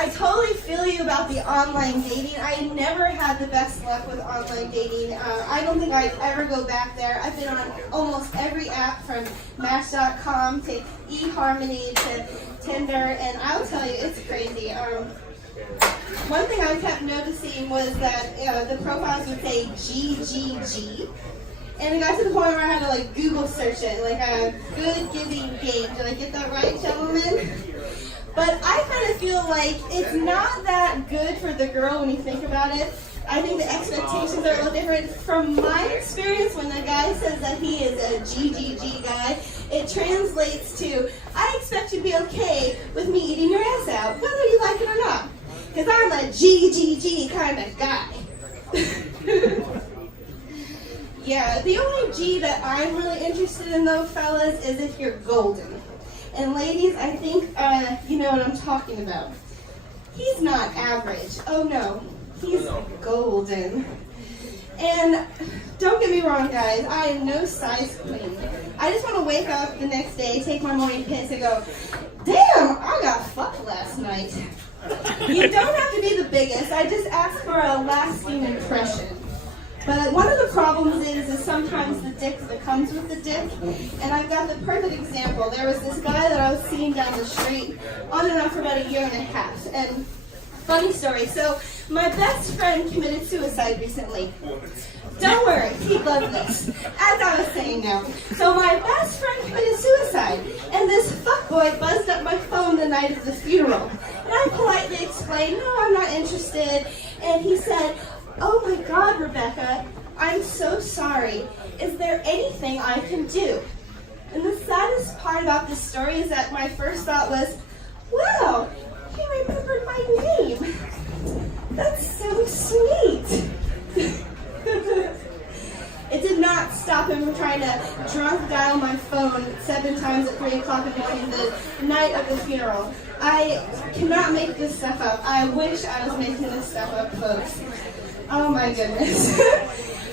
I totally feel you about the online dating. I never had the best luck with online dating. I don't think I'd ever go back there. I've been on almost every app from Match.com to eHarmony to Tinder, and I'll tell you, it's crazy. One thing I kept noticing was that the profiles would say GGG. And it got to the point where I had to like Google search it, like a good giving game. Did I get that right, gentlemen? But I kind of feel like it's not that good for the girl when you think about it. I think the expectations are a little different. From my experience, when a guy says that he is a GGG guy, it translates to, I expect you to be okay with me eating your ass out, whether you like it or not. Because I'm a GGG kind of guy. Yeah, the only G that I'm really interested in though, fellas, is if you're golden. And ladies, I think you know what I'm talking about. He's not average. Oh no, he's golden. And don't get me wrong, guys, I am no size queen. I just want to wake up the next day, take my morning piss, and go, damn, I got fucked last night. You don't have to be the biggest. I just ask for a lasting impression. But one of the problems is sometimes the dick that comes with the dick. And I've got the perfect example. There was this guy that I was seeing down the street on and off for about a year and a half. And funny story. So my best friend committed suicide recently. Don't worry, he'd love this. As I was saying now. So my best friend committed suicide. And this fuckboy buzzed up my phone the night of the funeral. And I politely explained, no, I'm not interested. And he said, oh my God, Rebecca, I'm so sorry. Is there anything I can do? And the saddest part about this story is that my first thought was, wow, he remembered my name. That's so sweet. It did not stop him from trying to drunk dial my phone 7 times at 3 o'clock in the morning the night of the funeral. I cannot make this stuff up. I wish I was making this stuff up, folks. Oh my goodness.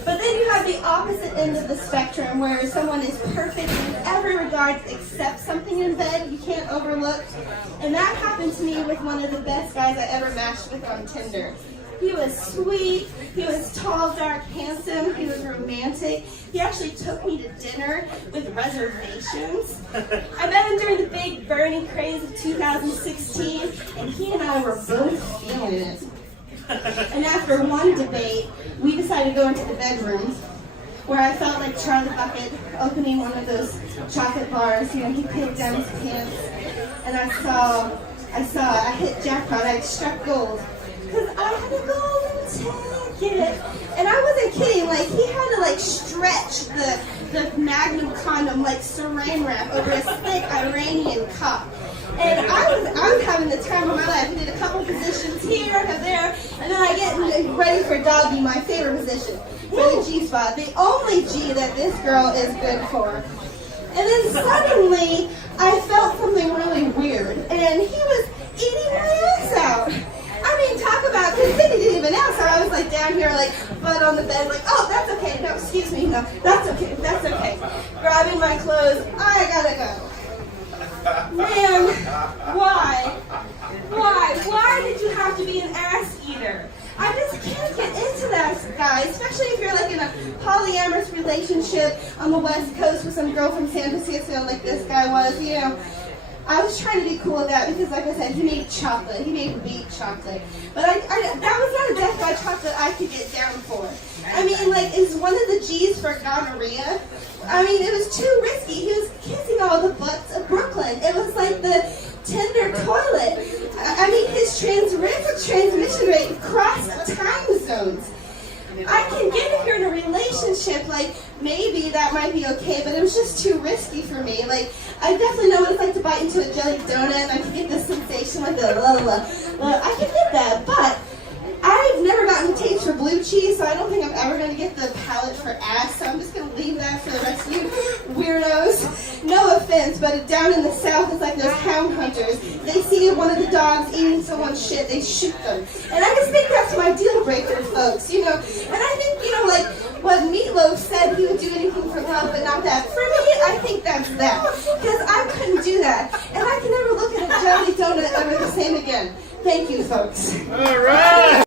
But then you have the opposite end of the spectrum where someone is perfect in every regard except something in bed you can't overlook. And that happened to me with one of the best guys I ever matched with on Tinder. He was sweet, he was tall, dark, handsome, he was romantic. He actually took me to dinner with reservations. I met him during the big Bernie craze of 2016, and he and I were both feeling it. And after one debate, we decided to go into the bedroom where I felt like Charlie Bucket opening one of those chocolate bars. You know, he pinned down his pants, and I hit jackpot, I struck gold. Because I had a golden ticket. And I wasn't kidding, like he had to like stretch the Magnum condom like saran wrap over his thick Iranian cock. And I was having the time of my life. I did a couple positions here and there, and then I get ready for doggy, my favorite position, for the G-spot. The only G that this girl is good for. And then suddenly, I felt something really weird, and he was eating my ass out. I mean, talk about, because he didn't even ask, so I was like down here, like, butt on the bed, like, oh, that's okay, no, excuse me, no, that's okay, grabbing my clothes, I gotta go. Man, why did you have to be an ass eater? I just can't get into that, guys, especially if you're like in a polyamorous relationship on the West Coast with some girl from San Francisco like this guy was, you know. I was trying to be cool with that because, like I said, he made chocolate. He made wheat chocolate. But that was not a death by chocolate I could get down for. I mean, like, is one of the G's for gonorrhea? I mean, it was too risky. He was kissing all the butts of Brooklyn. It was like the Tinder toilet. I mean, his transmission rate crossed time zones. I can get if you're in a relationship, like, maybe that might be okay, but it was just too risky for me. Like, I definitely know what it's like to bite into a jelly donut, and I can get the sensation like the la la la. Well, I can get that, but I've never gotten a taste for blue cheese, so I don't think I'm ever going to get the palate for ass, so I'm just going to leave that for the rest of you weirdos. No offense, but down in the South, it's like those hound hunters. They see one of the dogs eating someone's shit, they shoot them. And I just think that's my deal breaker, folks, you know. And I think, you know, like what Meatloaf said, he would do anything for love, but not that. For me, I think that's that. Because I couldn't do that. And I can never look at a jelly donut ever the same again. Thank you, folks. All right.